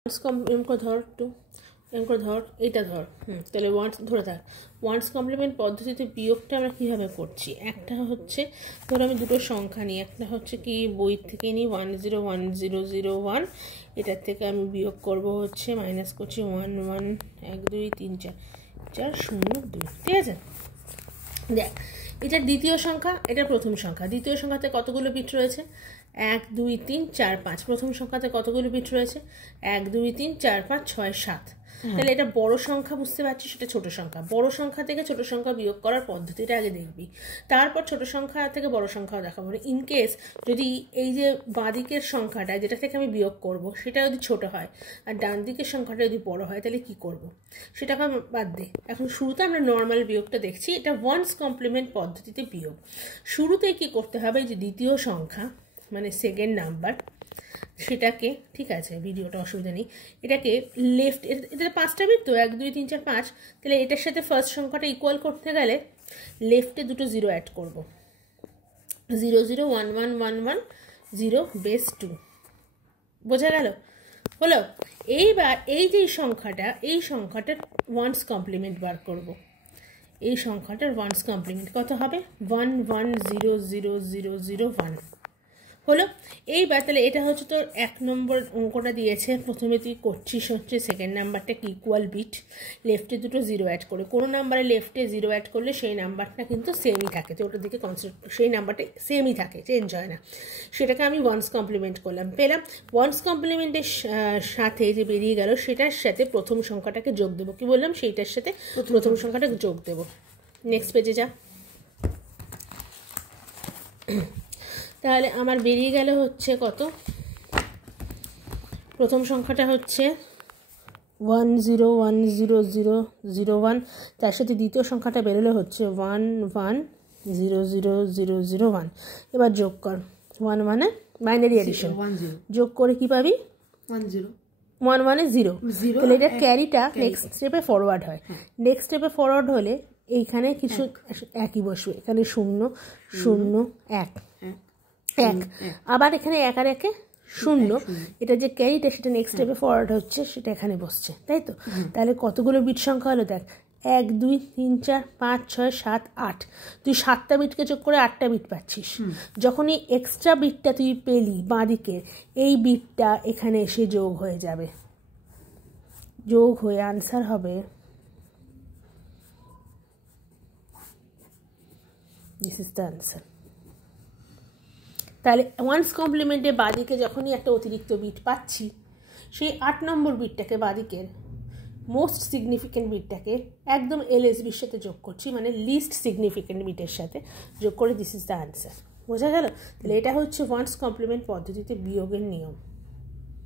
ধর একটু এম করে ধর, এইটা ধর, তাহলে ওয়ান্স ধরে থাক। ওয়ান্স কমপ্লিমেন্ট পদ্ধতিতে বিয়োগটা আমরা কীভাবে করছি, একটা হচ্ছে ধরো আমি দুটো সংখ্যা নিই, একটা হচ্ছে কি বই থেকে নিই 101001, এটার থেকে আমি বিয়োগ করব হচ্ছে মাইনাস করছি 1 1 1 2 3 4 4 0 2, ঠিক আছে। দেখ এটা দ্বিতীয় সংখ্যা, এটা প্রথম সংখ্যা। দ্বিতীয় সংখ্যাতে কতগুলো বিট রয়েছে? 1 2 3 4 5। প্রথম সংখ্যাতে কতগুলো বিট রয়েছে? 1 2 3 4 5 6 7। তাহলে এটা বড় সংখ্যা, বুঝতে পারছিস, সেটা ছোট সংখ্যা। বড় সংখ্যা থেকে ছোট সংখ্যা বিয়োগ করার পদ্ধতিটা আগে দেখবি, তারপর ছোট সংখ্যা থেকে বড় সংখ্যাও দেখাবো। ইনকেস যদি এই যে বাঁদিকের সংখ্যাটা যেটা থেকে আমি বিয়োগ করব সেটা যদি ছোট হয় আর ডান দিকের সংখ্যাটা যদি বড় হয়, তাহলে কি করব সেটাকে বাদ দে। এখন শুরুতে আমরা নর্মাল বিয়োগটা দেখছি, এটা ওয়ান্স কমপ্লিমেন্ট পদ্ধতিতে বিয়োগ। শুরুতেই কি করতে হবে, যে দ্বিতীয় সংখ্যা মানে সেকেন্ড নাম্বার, সেটাকে, ঠিক আছে ভিডিওটা অসুবিধা নেই, এটাকে লেফট, এটা 5টা বিট তো 1 2 3 4 5, তাহলে এটার সাথে ফার্স্ট সংখ্যাটা ইকুয়াল করতে গেলে লেফটে দুটো 0 অ্যাড করব, 0 0 1 1 1 1 0 বেস 2। বোঝা গেল? হলো। এইবার এই যে সংখ্যাটা, এই সংখ্যাটার ওয়ান্স কমপ্লিমেন্ট বার করব। এই সংখ্যাটার ওয়ান্স কমপ্লিমেন্ট কত হবে? 1 1 0 0 0 0 1 হলো। এইবার তাহলে এটা হচ্ছে তোর 1 নম্বর অঙ্কটা দিয়েছে, প্রথমে তুই করছিস হচ্ছে সেকেন্ড নাম্বারটাকে ইকুয়াল বিট, লেফটে দুটো 0 অ্যাড করে। কোনো নাম্বারে লেফটে 0 অ্যাড করলে সেই নাম্বারটা কিন্তু সেমই থাকে, তো ওটার দিকে কনসেন্ট্রেট, সেই নাম্বারটা সেমই থাকে, চেঞ্জ হয় না। সেটাকে আমি ওয়ান্স কমপ্লিমেন্ট করলাম, পেলাম। ওয়ান্স কমপ্লিমেন্টের সাথে যে বেরিয়ে গেল সেটার সাথে প্রথম সংখ্যাটাকে যোগ দেবো। কি বললাম? সেইটার সাথে প্রথম সংখ্যাটাকে যোগ দেবো। নেক্সট পেজে যা। তাহলে আমার বেরিয়ে গেল হচ্ছে কত, প্রথম সংখ্যাটা হচ্ছে 1 0 1 0 0 0 1, তার সাথে দ্বিতীয় সংখ্যাটা বেরোলে হচ্ছে 1 1 0 0 0 0 1। এবার যোগ কর, 1 1 বাইনারি এডিশন, যোগ করে কি পাবি? 1 0 1 1 0। তাহলে এটা ক্যারিটা নেক্সট স্টেপে ফরওয়ার্ড হয়। নেক্সট স্টেপে ফরওয়ার্ড হলে এইখানে কিছু একই বসবে, এখানে 0 0 1 1, আবার এখানে 1 আর 1 0। এটা যে ক্যারিটা সেটা নেক্সট স্টেপে ফরওয়ার্ড হচ্ছে, সেটা এখানে বসছে, তাই তো? তাহলে কতগুলো বিট সংখ্যা হলো দেখ, 1 2 3 4 5 6 7 8। তুই 7টা বিটকে যোগ করে 8টা বিট পাচ্ছিস। যখন এই এক্সট্রা বিটটা তুই পেলি বাঁদিকের, এই বিটটা এখানে এসে যোগ হয়ে যাবে, যোগ হয়ে আনসার হবে, দিস ইজ দ্য আনসার। তাহলে ওয়ান্স কমপ্লিমেন্টে বাঁদিকে যখনই একটা অতিরিক্ত বিট পাচ্ছি, সেই 8 নম্বর বিটটাকে বাঁদিকের মোস্ট সিগনিফিক্যান্ট বিটটাকে একদম এলএসবির সাথে যোগ করছি, মানে লিস্ট সিগনিফিক্যান্ট বিটের সাথে যোগ করে, দিস ইজ দ্য আনসার। বোঝা গেল? তাহলে এটা হচ্ছে ওয়ান্স কমপ্লিমেন্ট পদ্ধতিতে বিয়োগের নিয়ম।